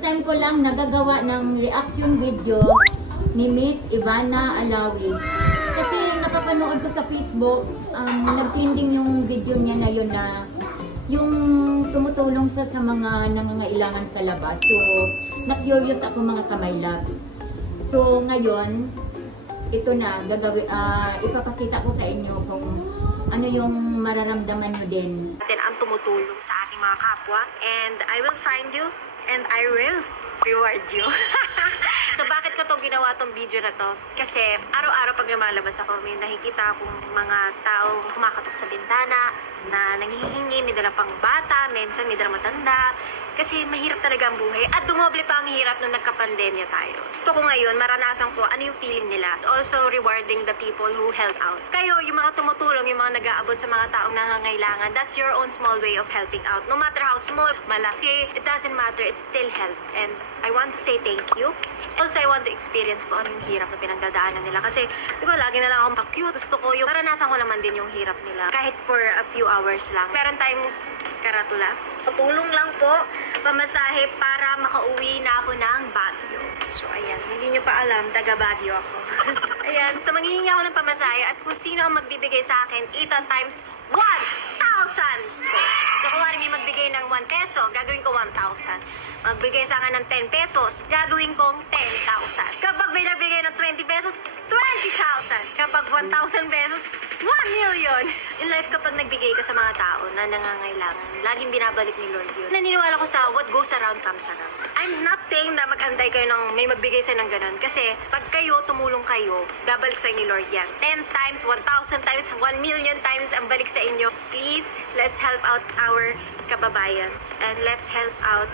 First time ko lang nagagawa ng reaction video ni Miss Ivana Alawi. Kasi napapanood ko sa Facebook, nag-trending yung video niya na yun na yung tumutulong sa mga nangangailangan sa labas. So, na-curious ako mga kamaylab. So, ngayon, ito na, ipapakita ko sa inyo kung ano yung mararamdaman nyo din. Ang tumutulong sa ating mga kapwa, and I will find you and I will reward you. So bakit ko to ginawa tong video na to? Kasi araw-araw pag lumalabas ako, may nakikita akong mga taong kumakatok sa bintana na nangihingi, may dala pang bata, minsan may dala matanda. Kasi mahirap talaga ang buhay at dumoble pa ang hirap nung nagka-pandemya tayo. Gusto ko ngayon, maranasan ko ano yung feeling nila. It's also rewarding the people who help out. Kayo, yung mga tumutulong, yung mga nag-aabot sa mga taong nangangailangan, that's your own small way of helping out. No matter how small, malaki, it doesn't matter, it's still help. And I want to say thank you. Also, I want to experience ko ano yung hirap na pinagdadaanan nila. Kasi, di ba, lagi na lang akong pa-cute. Gusto ko yung maranasan ko naman din yung hirap nila. Kahit for a few hours lang. Meron tayong karatula. Tulong lang po, pamasahe para makauwi na ako ng Baguio. So, ayan. Hindi nyo pa alam, taga Baguio ako. Ayan. So, manghihingi ako ng pamasahe at kung sino ang magbibigay sa akin, ito times 1,000! So, kung may magbigay ng 1 peso, gagawin ko 1,000. Magbigay sa akin ng 10 pesos, gagawin kong 10,000. Kapag may nagbigay ng 20 pesos, 20,000. Kapag 1,000 pesos, 1 million. In life, kapag nagbigay ka sa mga tao na nangangailangan, laging binabalik ni Lord yun. Naniniwala ko sa what goes around comes around. I'm not saying na mag-antay kayo ng may magbigay sa ng ganun. Kasi pag kayo, tumulong kayo, babalik sa ni Lord yan. 10 times, 1,000 times, 1 million times ang balik sa inyo. Please, let's help out our kababayans. And let's help out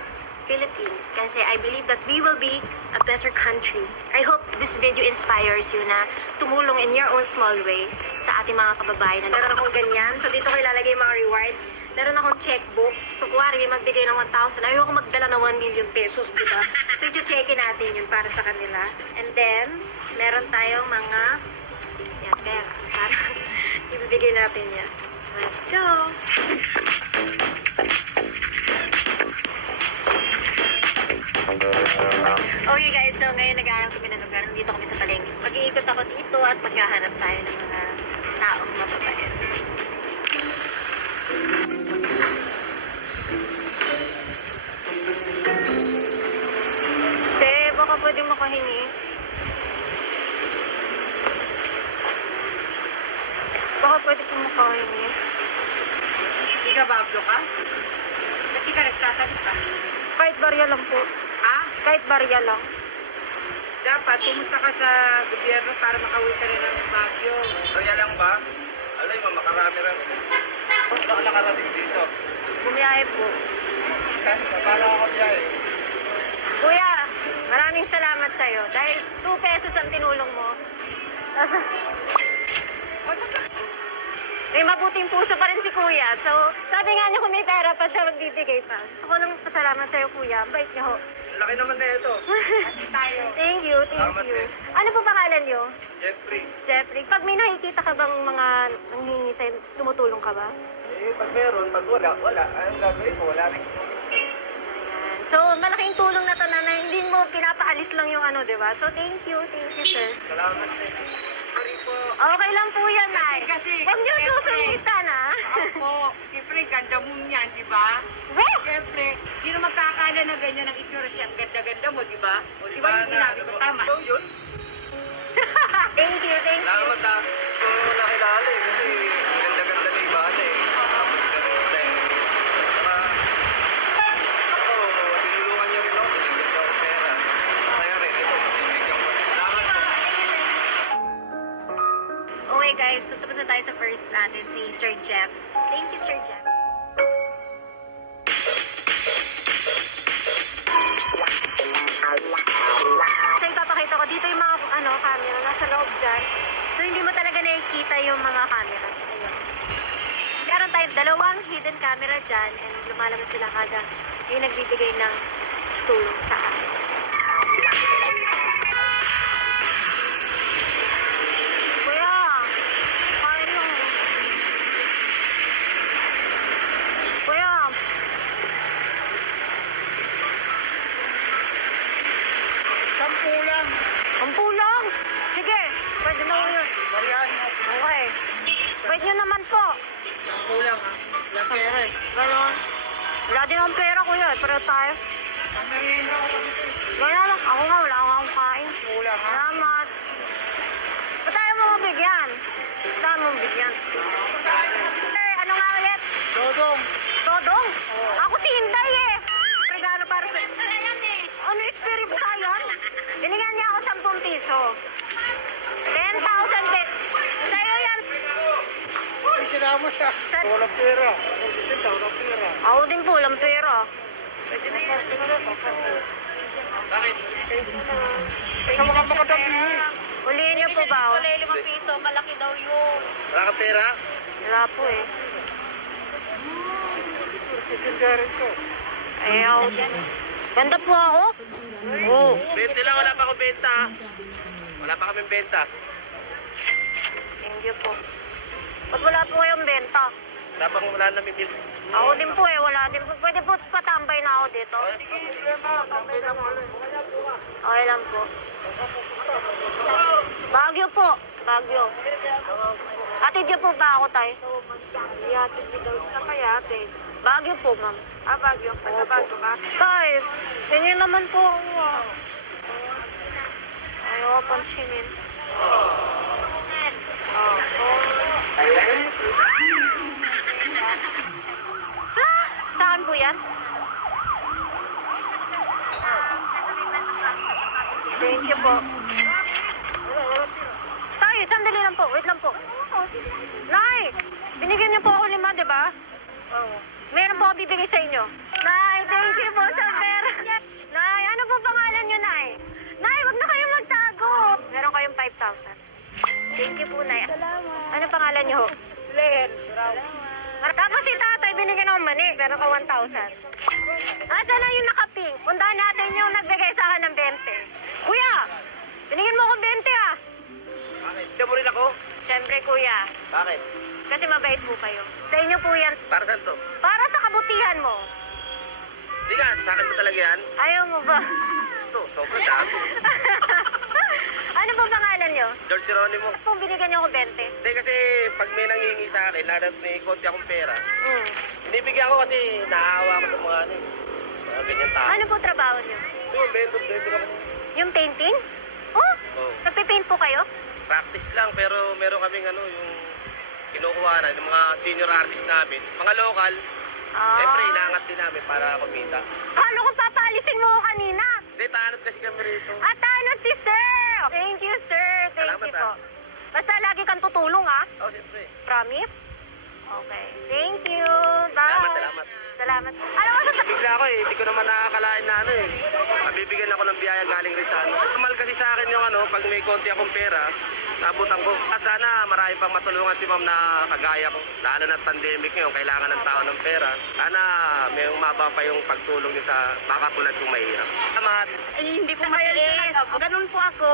Philippines. Kasi I believe that we will be a better country. I hope this video inspires you na tumulong in your own small way sa ating mga kababayan. Meron akong ganyan. So dito ko ilalagay yung mga reward. Meron akong checkbook. So kuwari may magbigay ng 1,000. Ayoko magdala ng 1 million pesos, di ba? So i-checkin natin yun para sa kanila. And then, meron tayong mga pera. Para ibibigay natin yan. Let's go! Okay guys, so ngayon naghahanap kami ng lugar. Nandito kami sa palengke. Mag-iikot ako dito at maghahanap tayo ng mga taong mababait. Te, baka pwede makahingi. Baka pwede po makahingi. Hindi ka Bagyo ka? Kasi ka nagsasalit ka? Kahit barya lang po. Ha? Kahit barya lang. Dapat pumunta ka sa gobyerno para makauwi ka rin ng Bagyo. Kaya lang ba? Alay mo, makarami rin. Baka nakarating dito. Bumiyahe po. Paano ako biyahe? Kuya, maraming salamat sa'yo. Dahil 2 pesos ang tinulong mo. Tapos, may mabuting puso pa rin si Kuya. So, sabi nga niya kung may pera pa siya, magbibigay pa. So, ko lang pasalamat sa'yo, Kuya. Bait niyo ho. Laki naman na ito. Tayo. Thank you, thank Salamat you. din. Ano po pangalan niyo? Jeffrey. Jeffrey. Pag may nakikita ka bang mga nanghingi sa'yo, tumutulong ka ba? Pag meron, pag wala, wala. Anong gagawin mo? Wala rin. Ayan. So, malaking tulong na to na hindi mo pinapaalis lang yung ano, di ba? So, thank you, sir. Salamat din. Sorry po. Okay lang po yan, Nay. Kasi, Huwag niyo siyempre, susungitan, ha? Ako, siyempre, ganda mo niyan, di ba? Woo! Siyempre, sino magkakala na ganyan ang itsura siya? Ang ganda-ganda mo, di ba? O, di ba yung sinabi ko, tama? So, yun. Thank you, thank you. Salamat na. So, nakilala eh. Kasi ganda-ganda na iba eh. Tapos ganda eh. Saka, ako, tinulungan niyo rin ako. Binigyan ko ako pera. Masaya rin. Ito, binigyan ko. Salamat po. Okay guys, so tapos na tayo sa first natin, si Sir Jeff. Thank you, Sir Jeff. So ipapakita ko, dito yung mga camera, nasa loob dyan. So hindi mo talaga nakikita yung mga camera. Ayun. Meron tayong 2 hidden camera dyan and lumalabas sila kada yung nagbibigay ng tulong sa akin. Kuya, kaya mo. Kuya. Pwede na po yun. Marian. Okay. Wait nyo naman po. Kulang ha. Lang pera eh. Ganon. Wala din akong pera kuya. Pero tayo. Ang narihin ako kasi. Ganon lang. Ako nga, wala akong kain. Kulang ha. Salamat. Ba't tayo mo mabigyan? Ba't tayo mo mabigyan? Eh, ano nga ulit? Dodong. Dodong? Ako si Inday eh. Regalo para sa... Ano experience science? Binigyan niya ako 10 piso. 10,000 pesos. Sa'yo yan. Ay, sinama siya. Walang pera. Walang pera. Ako din po, walang pera. Bakit? Sa mga makadami. Huliin niyo po ba? Wala 5 piso, malaki daw yun. Wala ka pera? Wala po eh. Sisindarin ko. Ay, ako. Ganda po ako? Oo. 20 lang, wala pa akong benta. Wala pa kaming benta. Thank you po. Ba't wala po kayong benta? Wala pa wala na mimil. Ako din po eh, wala din po. Pwede po patambay na ako dito. Okay lang po. Bagyo po. Bagyo. Atid niyo po ba ako tayo? Atid niyo daw. Saan kaya atid? Bagyo po, ma'am. Ah, Bagyo. Sa Bagyo ka? Tay, tingin naman po ako. Ayaw ko pansinin. Saan po yan? Thank you po. Tay, sandali lang po. Wait lang po. Nay, binigyan niyo po ako 5, di ba? Oo. Meron po ako bibigay sa inyo. Nay, thank you po sa pera. Nay, ano po pangalan niyo, Nay? Nay, wag na kayo magtago. Meron kayong 5,000. Thank you po, Nay. Salamat. Ano pangalan niyo? Len. Tapos si tatay, binigyan ng mani. Meron ka 1,000. Asa na yung nakapink? Puntahan natin yung nagbigay sa akin ng 20. Kuya, binigyan mo ako 20 ah. Bakit? Diyan mo rin ako? Siyempre, kuya. Bakit? Kasi mabait po kayo. Sa inyo po yan. Para saan to? Para sa kabutihan mo. Hindi nga, sa akin mo talaga yan. Ayaw mo ba? Gusto, sobrang dami. Ano po pangalan niyo? George Geronimo. Bakit po binigyan niyo ako 20? Hindi kasi pag may nangingi sa akin, lalo at may konti akong pera, Hmm. binibigyan ko kasi naawa ko sa mga ano, mga ganyan tao. Ano po trabaho niyo? Yung vendor ako. Yung painting? Oh, Oh, nagpipaint po kayo? practice lang pero meron kaming ano, yung kinukuha na, yung mga senior artist namin, mga local, siyempre inaangat din namin para kumita. Halo ko papaalisin mo ako kanina. Hindi, tanot kasi kami rito. At ano si sir? Thank you, sir. Thank Salamat, you po. Basta lagi kang tutulong, ha? Oh, siyempre. Promise? Okay. Thank you. Bye. Salamat. Salamat. Alam mo, Bigla ako eh, hindi ko naman nakakalain na ano eh. Mabibigyan ako ng biyaya galing rin sa ano. Normal kasi sa akin yung ano, pag may konti akong pera, nabutan ko. Sana marami pang matulungan si ma'am na kagaya ko. Lalo na pandemic ngayon, kailangan ng tao ng pera. Sana may umaba pa yung pagtulong niyo sa makatulad kong mahirap. Salamat. Ay, hindi po matiis. Ganun po ako.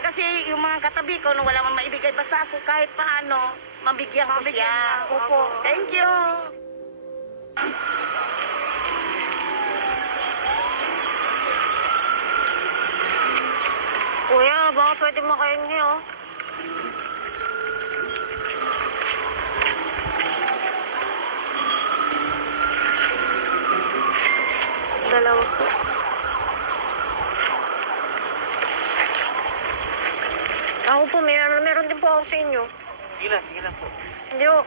Kasi yung mga katabi ko, nung wala mang maibigay, basta ako kahit paano, mabigyan ko siya. Opo. Thank you. kuya, baka pwede makahingi, oh. Dalawa po. Ako po, meron din po ako sa inyo. Sige lang po. Hindi po.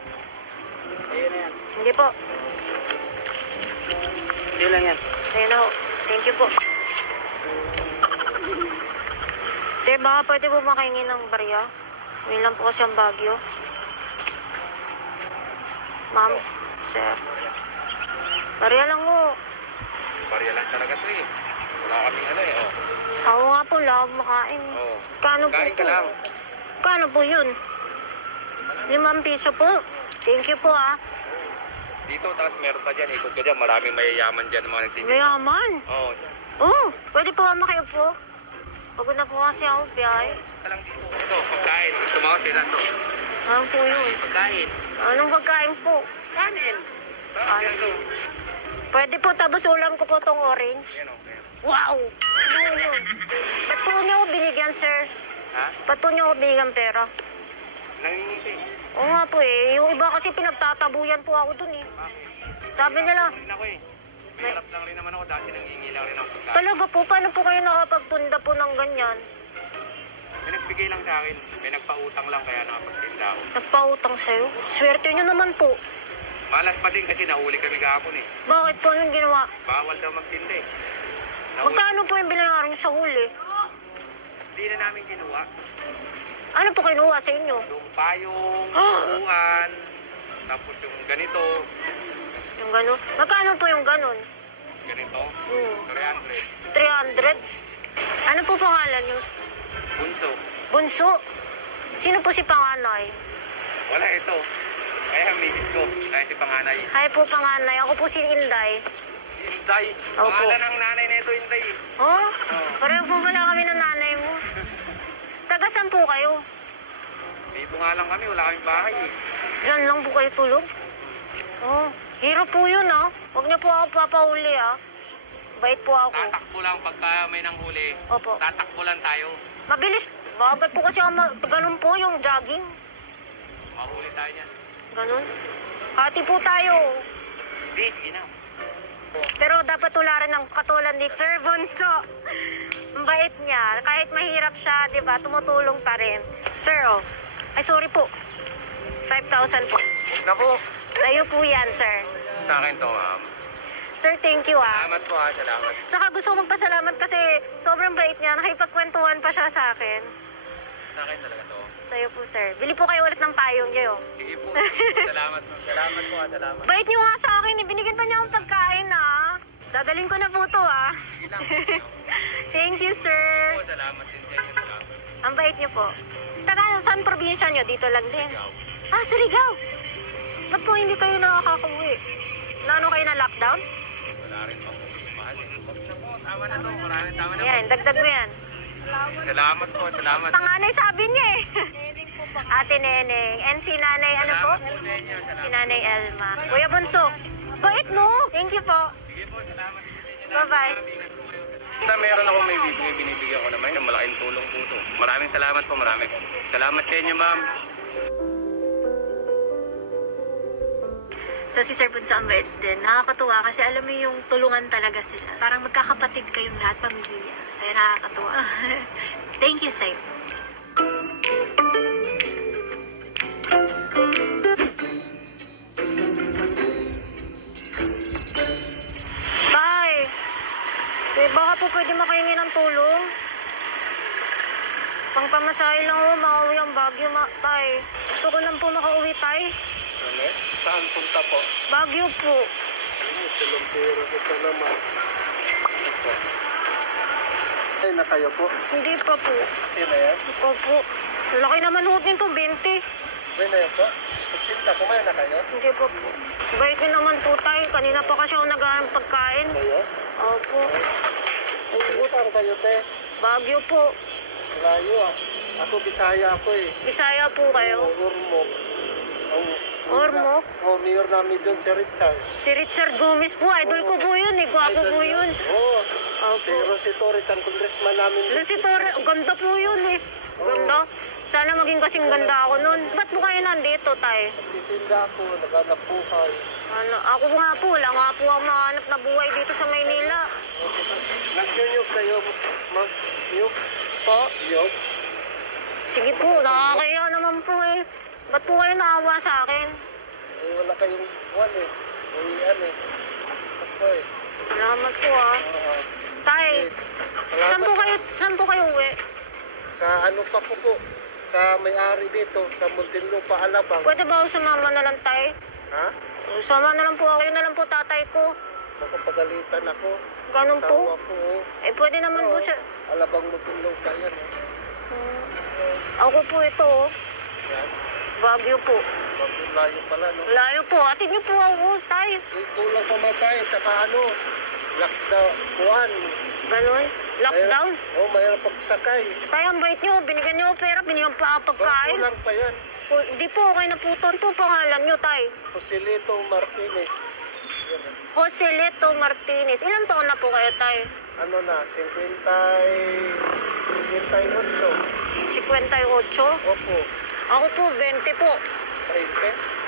Ayun na yan. Hindi po. Hindi lang yan. Ayun na po. Thank you po. Sir, baka pwede po makahingi ng barya. Ngayon lang po kasi ang Bagyo. Ma'am, sir. Barya lang po. Barya lang talaga to eh. Wala kaming ano eh. Oh. Ako nga po, wala akong makain. Oh. Kano po Kain ka po? lang. Kano po yun? 5 piso po. Thank you po, ah. Dito, tapos meron pa dyan. Ikot ka dyan. Maraming mayayaman dyan ng mga nagtitinda. Mayaman. Oo. Oh, pwede po makiup po. Pagod na po kasi ako, biyahe. Lang dito. Ito, pagkain. Gusto mo ako sila to. Ano po yun? Pagkain. Anong pagkain po? Kanin. Ano to? Pwede po, tapos ulam ko po tong orange. Yan o. Wow! Ano yun? Ba't po niyo ako binigyan, sir? Ha? Ba't po niyo ako binigyan pera? Nangingiti. Oo nga po eh. Yung iba kasi pinagtatabuyan po ako dun eh. Bakit? Sabi nila, Rin ako eh. Mahirap lang rin naman ako. Dati nangingi lang rin ako pagkain. talaga po, paano po kayo nakapagpunda po ng ganyan? May nagbigay lang sa akin. May nagpautang lang kaya nakapagtinda ako. Nagpautang sa'yo? Swerte nyo naman po. Malas pa din kasi nahuli kami kahapon eh. Bakit po yung ginawa? Bawal daw magtinda eh. Nahuli. Magkano po yung binayaran sa huli? Hindi na namin kinuha. Ano po kinuha sa inyo? Yung payong, Ah. upuan, tapos yung ganito, Yung gano'n? Magkano po yung gano'n? ganito, 300. 300. Ano po pangalan nyo? Bunso. Bunso? Sino po si panganay? Wala ito. Kaya misis ko. Kaya si panganay. Hi po panganay. Ako po si Inday. Inday. Opo. Pangalan ng nanay nito, Inday. Oh? Pareho po pala kami ng nanay mo. Tagasan po kayo? Dito nga lang kami. Wala kaming bahay eh. Diyan lang po kayo tulog? Oh, hero po yun ah. Huwag niyo po ako papahuli ah. Bait po ako. Tatakbo lang pagka may nanghuli. Opo. Tatakbo lang tayo. Mabilis. Bakit po kasi ako ganun po yung jogging. Mahuli tayo niyan. Ganun. Hati po tayo. Hindi, sige na. Pero dapat tularan ng katulad ni Sir Bunso. Ang bait niya. Kahit mahirap siya, di ba, tumutulong pa rin. Sir, oh. Ay, sorry po. 5,000 po. Huwag na po. Sa'yo po yan, sir. Sa akin to, ma'am. Sir, thank you ah. Salamat po ha. Salamat. Tsaka gusto ko magpasalamat kasi sobrang bait niya. Nakipagkwentuhan pa siya sa akin. Sa akin talaga to. Sa'yo po, sir. Bili po kayo ulit ng payong niyo. Sige po. Sige po. Salamat po. Salamat po ha. Salamat. Bait niyo nga sa akin. Binigyan pa niya akong pagkain ah. Dadaling ko na po to ah. Sige lang. Thank you, sir. Po, salamat din sa inyo. Salamat. Ang bait niyo po. Taga saan probinsya niyo? Dito lang din. Ikaw. Ah, Surigao. Ba't po hindi kayo nakakauwi? Na ano kayo na lockdown? Wala rin pa po. Mahal eh. Huwag na po. Tama na to. Maraming tama na Ayan, dagdag mo yan. po. Salamat po. Salamat. Panganay sabi niya eh. Ate Neneng. And si nanay ano po? Salamat po sa inyo. Si Salamat. nanay Elma. Kuya Bunso. Bait no? Thank you po. Sige po. Salamat po sa inyo. Bye-bye. Basta meron ako may binibigyan ko naman. Malaking tulong po to. Maraming salamat po. Maraming. Salamat sa inyo, ma'am. So si Sir Bunso ang bait din. Nakakatuwa kasi alam mo yung tulungan talaga sila. Parang magkakapatid kayong lahat, pamilya. Kaya nakakatuwa. Thank you, sir. Tay! Baka po pwede makahingi ng tulong? Pangpamasahe lang ho, makauwi ang Baguio, tay. Gusto ko lang po makauwi, tay. Ano? Saan punta po? Baguio po. Silumpiro ito naman. Ay, na kayo po. Hindi pa po. Sino yan? Opo. Laki naman ho nito, 20. Sino yan po? Pagsinta, kumain na kayo? Hindi pa po. Bait din naman po tayo. Kanina pa kasi ako naghahanap pagkain. Kayo? Opo. Utang kayo, te. Baguio po. Layo ah. Ako, Bisaya ako eh. Bisaya po kayo. Urmo. Ormo. Oh, mayor namin doon si Richard. Si Richard Gomez po. Idol ko po yun. Gwapo po yun. Oo. Opo. Si Rosy Torres, ang congressman namin. Si Torre, ganda po yun eh. Ganda. Sana maging kasing ganda ako nun. Ba't po kayo nandito, tay? Titinda ako, naghanap buhay. Ano, ako nga po, wala nga po ang mahanap na buhay dito sa Maynila. Nag-nyug kayo, mag-nyug? Po? Nyug? Sige po, nakakaya naman po eh. Ba't po kayo naawa sa akin? Eh, wala kayong buwan eh. Uwian eh. Ako eh. Salamat po ah. Oo. Tay, Salamat. saan po kayo uwi? Sa ano pa po? Sa may-ari dito, sa Muntinlupa, Alabang. Pwede ba ako sumama na lang, tay? Ha? Sumama na lang po ako. Yun na lang po tatay ko. Ako pagalitan ako. Ganun po. Sawa ko. Eh, pwede naman po Oo. siya. Alabang Muntinlupa yan eh. Ako po ito oh. Yan. Baguio po. Layo pala no. Layo po. Atid niyo po ako, tay. Eh, kulang pamasahe, tsaka ano, lockdown, kuhan. Ganun. Lockdown. Oo, mayroon pagsakay. Tay, ang bait niyo. Binigyan niyo ako pera. Binigyan pa ako pagkain. Kulang pa yan. Hindi po. Okay na po. Po pangalan niyo, tay. Joselito Martinez. Yan, Jose Leto Martinez. Ilang taon na po kayo, tay? ano na, 50, 51 58? Opo. Ako po, 20 po. 20?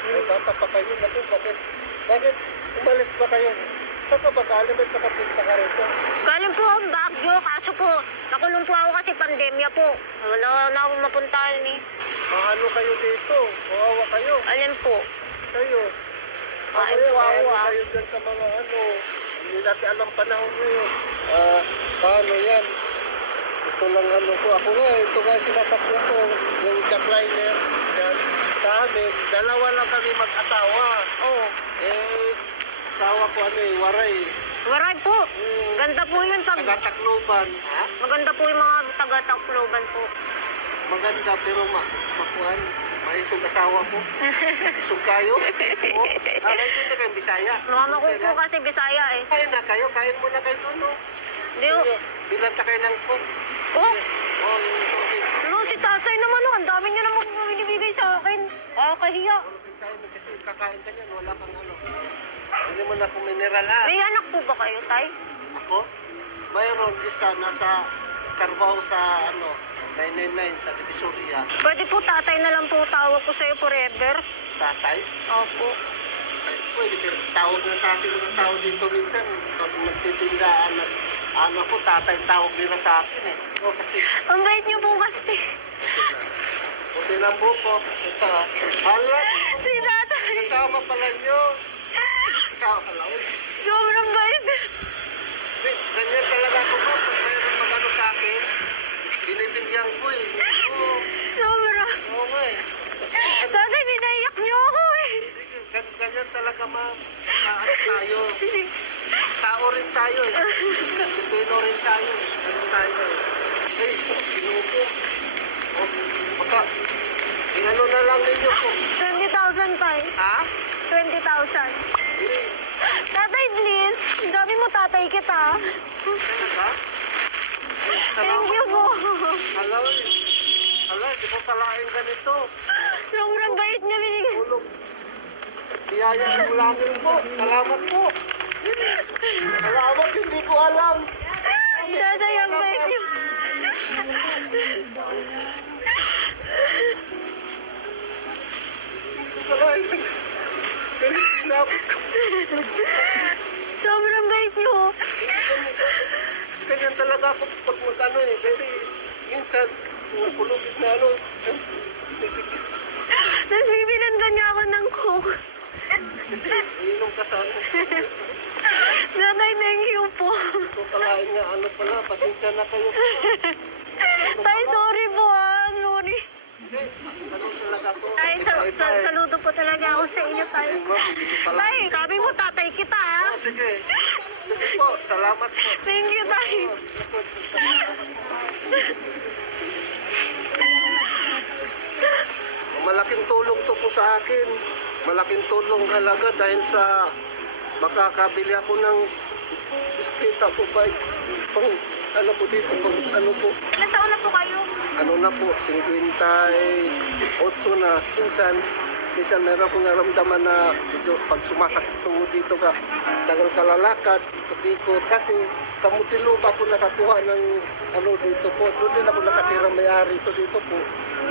Ay, bata pa kayo na to. Bakit umalis ba kayo? Saan ka ba galing? Ba't nakapunta ka rito? Galing po ang Baguio, kaso po, nakulong po ako kasi pandemya po. Wala na akong mapuntahan eh. Maano kayo dito? Kawawa kayo. Alin po? Kayo. Ay, Mamaya, kawawa. maano kayo dyan sa mga ano. Hindi natin alam panahon ngayon. Paano yan? Ito lang ano ko. Ako nga, ito nga sinasakyan ko. Yung jackliner. Yan. Sa amin, dalawa lang kami mag-asawa. Oo. Asawa ko ano waray. Waray po. Ganda po yun pag... Taga-Tacloban. Ha? Maganda po yung mga taga-Tacloban po. Maganda pero makuhan. Maisog asawa ko. Isog kayo? Oo. Hindi na kayong Bisaya. Mama ko po kasi Bisaya eh. Kain na kayo. Kain muna kayo doon. No? Hindi o. Bilanta kayo ng cook. Oh, Oo, yung okay. ano si tatay naman oh. Ang dami niya naman binibigay sa akin. Kahiya. Kasi kakain ka niyan. Wala kang ano. Hindi mo na kung mineral ha. May anak po ba kayo, tay? Ako? Mayroon isa nasa Carvao sa ano 999 sa Divisoria. Pwede po tatay na lang po tawag ko sa'yo forever. Tatay? Opo. Ay, pwede pero tawag na sa akin ng tao dito minsan. Pag nagtitindaan, ano ko, tatay tawag nila sa akin eh. O kasi, Ang bait niyo po kasi. buti na po po. Ito ha. Hala, Si tatay. kasama pala nyo. Kasama pala. Uy, Sobrang bait. ganyan talaga ako ba? Pag mayroon magano sa akin, binibigyan ko eh. Oo, Sobra. oo nga eh. Tatay, binaiyak niyo ako eh. Ganyan talaga ma'am. Ano tayo? Tao rin tayo eh. Pilipino rin tayo eh. Ano tayo eh. Hey, sinuko. O, baka, inano na lang ninyo ko. 20,000 tay. Ha? 20,000. Eh, Tatay, please. Sabi mo tatay kita. talaga? Thank you po. Hala eh. Hala, di ko palain ganito. Sobrang bait niya binigay. Tulog. Biyaya ng langit po. Salamat po. Salamat, hindi ko alam. Tatay, ang bait niyo. Sobrang bait niyo. Ganyan talaga ako pag magano eh. Kasi minsan, kulubig na ano. Tapos bibilandan niya ako ng coke. Kasi iinom ka sa ano. Tatay, thank you po. Ito kalain nga ano pala. Pasensya na kayo. Tay, sorry po ah. Sorry. Hindi, ano talaga ako. Tay, saludo po talaga ako sa inyo, tay. Tay, sabi mo tatay kita ah. Oh, sige. Sige po, salamat po. Thank you, tay. Malaking tulong to po sa akin. Malaking tulong halaga dahil sa makakabili ako ng bisikleta po bike. Pang ano po dito, pang ano po. Ilan taon na po kayo? Ano na po, 58 na. Minsan meron akong naramdaman na dito, pag sumasakit tuhod dito ka, tagal ka lalakad, ikot. Kasi sa Muntinlupa ako nakakuha ng ano dito po. Doon din ako nakatira may-ari ito dito po.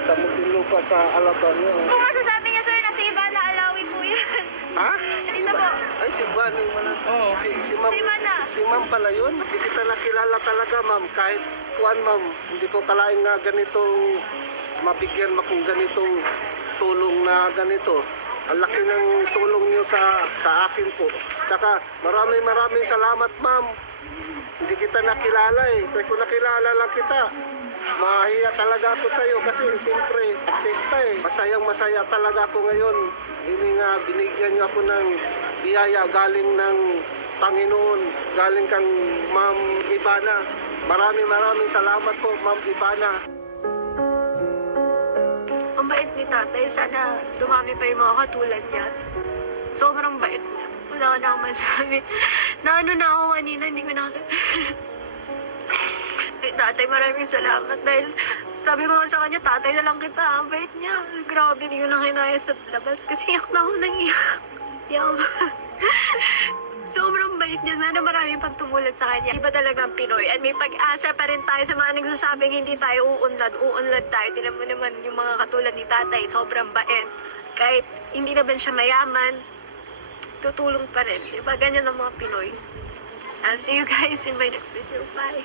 Sa Muntinlupa sa Alabang. Kung masasabi niya, sir, na si Ivana Alawi po yan. Ha? Sino po? Ay, si Juan yung wala. Oo. Si Ma'am. Si Mana. Si Ma'am pala yun. Hindi kita nakilala talaga, Ma'am. Kahit kuan, Ma'am. Hindi ko kalain nga ganitong mabigyan mo kung ganitong tulong na ganito. Ang laki ng tulong niyo sa akin po. Tsaka maraming salamat, Ma'am. Hindi kita nakilala eh. Kung nakilala lang kita, mahiya talaga ako sa iyo kasi siyempre artista eh. Masaya talaga ako ngayon. Hindi nga binigyan niyo ako ng biyaya galing ng Panginoon, galing kang Ma'am Ivana. Maraming salamat po, Ma'am Ivana. Ang bait ni tatay. Sana dumami pa yung mga katulad niya. Sobrang bait niya. Wala ko na akong masabi. Naano na ako kanina, hindi ko na... Ay, tatay, maraming salamat dahil sabi ko nga sa kanya, tatay na lang kita. Ang bait niya. Grabe, hindi ko na kinaya sa labas kasi iyak na ako nang iyak. Iyak. Sobrang bait niya. Sana marami pang tumulad sa kanya. Iba talagang Pinoy. At may pag-asa pa rin tayo sa mga nagsasabing hindi tayo uunlad. Uunlad tayo. Tinan mo naman yung mga katulad ni tatay. Sobrang bait. Kahit hindi naman siya mayaman, tutulong pa rin. Diba? Ganyan ang mga Pinoy. I'll see you guys in my next video. Bye!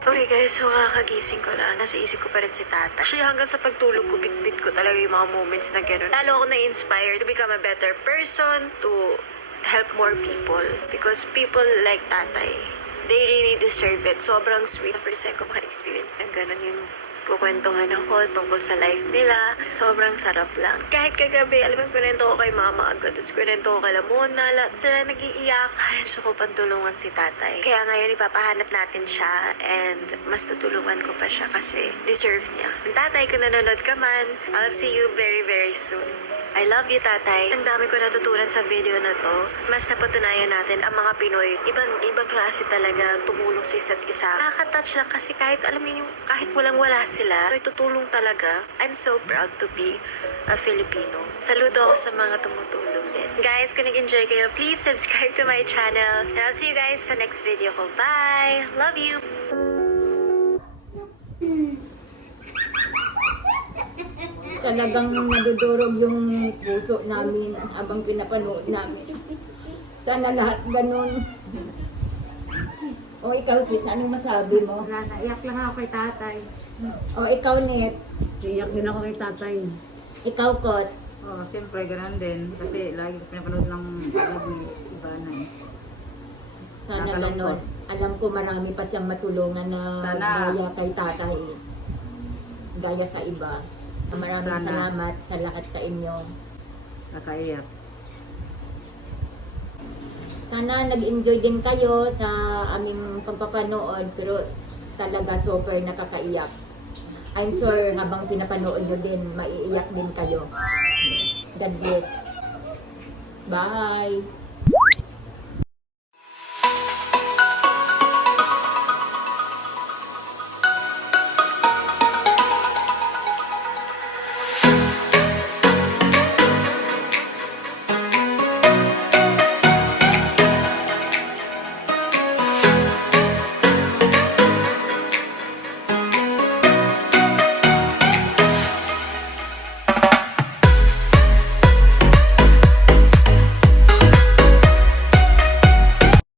Okay guys, so kakagising ko lang. Nasa isip ko pa rin si Tata. Actually, hanggang sa pagtulog ko, bit-bit ko talaga yung mga moments na gano'n. Lalo ako na-inspire to become a better person, to help more people. Because people like Tatay, they really deserve it. Sobrang sweet. First time ko maka-experience ng gano'n yung kukwentuhan ako tungkol sa life nila. Sobrang sarap lang. Kahit kagabi, alam mo, kwento ko kay mama agad. Tapos kwento ko kay Lamona. Lahat sila nag-iiyak. Gusto ko pantulungan si tatay. Kaya ngayon, ipapahanap natin siya. And mas tutulungan ko pa siya kasi deserve niya. Ang tatay, kung nanonood ka man, I'll see you very, very soon. I love you, tatay. Ang dami ko natutunan sa video na to. Mas napatunayan natin ang mga Pinoy. Ibang klase talaga tumulong sa isa't isa. Nakaka-touch lang kasi kahit alam mo yung kahit walang-wala sila, may tutulong talaga. I'm so proud to be a Filipino. Saludo ako sa mga tumutulong din. Guys, kung nag-enjoy kayo, please subscribe to my channel. And I'll see you guys sa next video ko. Bye! Love you! Talagang nadudurog yung puso namin habang pinapanood namin. Sana lahat ganun. O ikaw sis, anong masabi mo? Wala, naiyak lang ako kay tatay. O ikaw Net, Iyak din ako kay tatay. ikaw Kot. Oh, siyempre, ganun din. Kasi lagi ko pinapanood ng vlog ni Ivana. Sana Nakakalungkot. ganun. Alam ko marami pa siyang matulungan na Sana. gaya kay tatay. Gaya sa iba. Maraming Sana. salamat sa lahat sa inyo. Nakaiyak. Sana nag-enjoy din kayo sa aming pagpapanood pero talaga super nakakaiyak. I'm sure habang pinapanood nyo din, maiiyak din kayo. God bless. Bye!